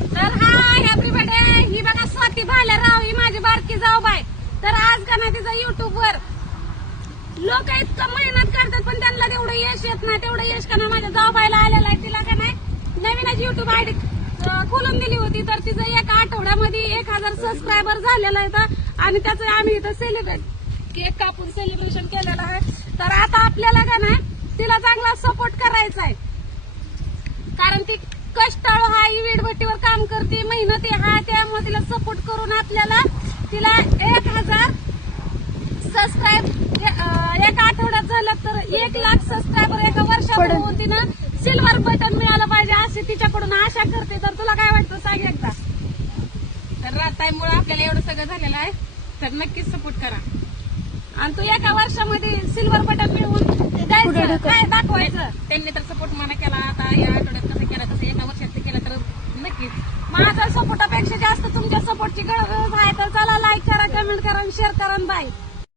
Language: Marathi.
तर हाय एव्हरीबडी, ही बघा स्वाती भालेराव, ही माझी बारकी जाऊबाई. तर आज का नाही तिचं युट्यूबवर लोक इतकं मेहनत करतात पण त्यांना तेवढं यश येत नाही. तेवढं यश का नाही माझ्या जाऊबाईला आलेलं आहे. तिला का नाही नवीनच युट्यूब आयडी खोलून दिली होती. तर तिचं एका आठवड्यामध्ये 1000 सबस्क्रायबर झालेलं आहे आणि त्याचं आम्ही इथं सेलिब्रेट केक कापून सेलिब्रेशन केलेलं आहे. तर आता आपल्याला का नाही तिला चांगला सपोर्ट करायचा आहे, कारण ती कष्टाळू आहे, वीटभट्टीवर काम करते, मेहनती आहे. त्यामुळे तिला सपोर्ट करून आपल्याला तिला 1000 सबस्क्राईब एका आठवड्यात झालं तर 1 लाख सबस्क्रायबर एका वर्षात होऊन तिनं सिल्वर बटन मिळालं पाहिजे अशी तिच्याकडून आशा करते. तर तुला काय वाटतं सांग एकदा. तर राताईमुळे आपल्याला एवढं सगळं झालेलं आहे, तर नक्कीच सपोर्ट करा. आणि तू एका वर्षामध्ये सिल्वर बटन मिळवून द्यायचं काय दाखवायचं. त्यांनी तर सपोर्ट मला केला, आता या आठवड्यात कसं केला तसं एका वर्षात ते केलं तर नक्कीच. माझ्या सपोर्टापेक्षा जास्त तुमच्या सपोर्टची गरज आहे. तर चला लाईक करा, कमेंट करा, शेअर करा. बाय.